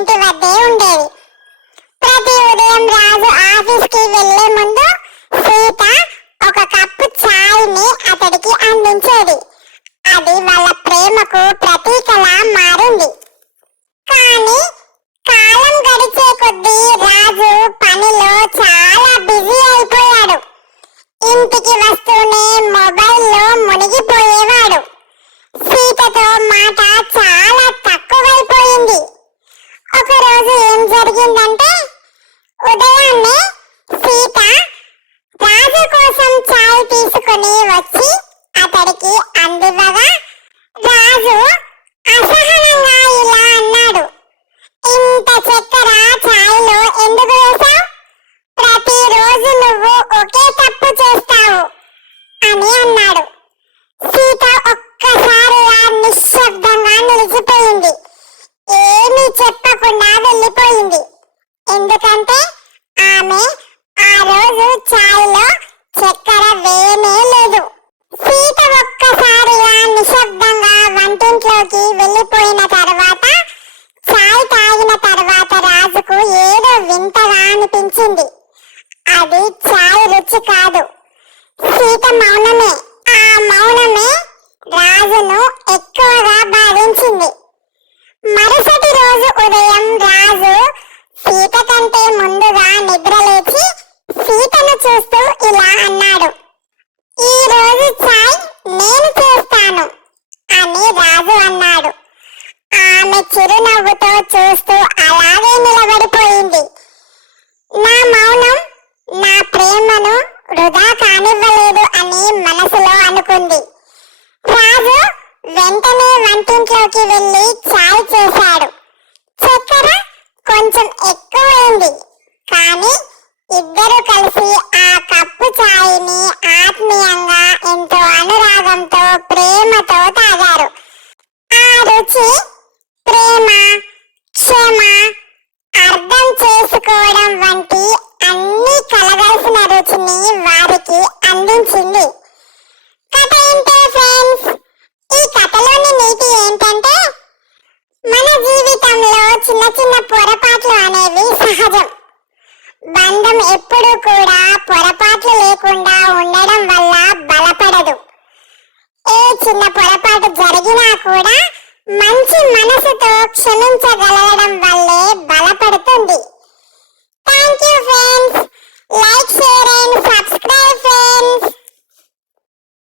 ఇంటి వద్దే ఉండేది. ప్రతి ఉదయం రాజు ఆఫీస్కి వెళ్ళే ముందు సీత ఒక కప్పు చాయ్ని అతడికి అందించేది. రోజు ఏం జరిగిందంటే ఉదయాన్నే సీత రాజు కోసం చాయ్ తీసుకుని వచ్చి అతడికి అందివ్వగా రాజు మౌనమే. ఆ మౌనమే రాజును ఎక్కువగా బాధించింది. మరుసటి రోజు ఉదయం రాజు సీత కంటే ముందుగా నిద్రలేచి సీతను చూస్తూ ఇలా అన్నాడు. ఈ రోజు చాయ్ నేను చేస్తాను అని రాజు అన్నాడు. ఆమె చిరునవ్వుతో చూస్తూ అలాగే నిలబడిపోయింది. నా మౌనం నా ప్రేమను వృధా కానివ్వ మనసులో అనుకుంది. రాజు వెంటనే వంటింట్లోకి వెళ్ళి చాయ్ చేశాడు. చక్కెర కొంచెం ఎక్కువైంది కానీ ఇద్దరు కలిసి ఆ కప్పు చాయ్ని ఆత్మీయంగా ఎంతో అనురాగంతో ప్రేమతో తాగారు. ఆ రుచి ప్రేమ క్షమ అర్థం చేసుకోవడం వంటి అన్ని కలగలసిన రుచిని వారికి అందించింది. మన జీవితంలో చిన్న చిన్న పొరపాట్లు అనేవి సహజం. బంధం ఎప్పుడూ కూడా పొరపాట్లు లేకుండా ఉండడం వల్ల బలపడదు. ఏ చిన్న పొరపాటు జరిగినా కూడా మంచి మనసుతో క్షమించగలగడం వల్లే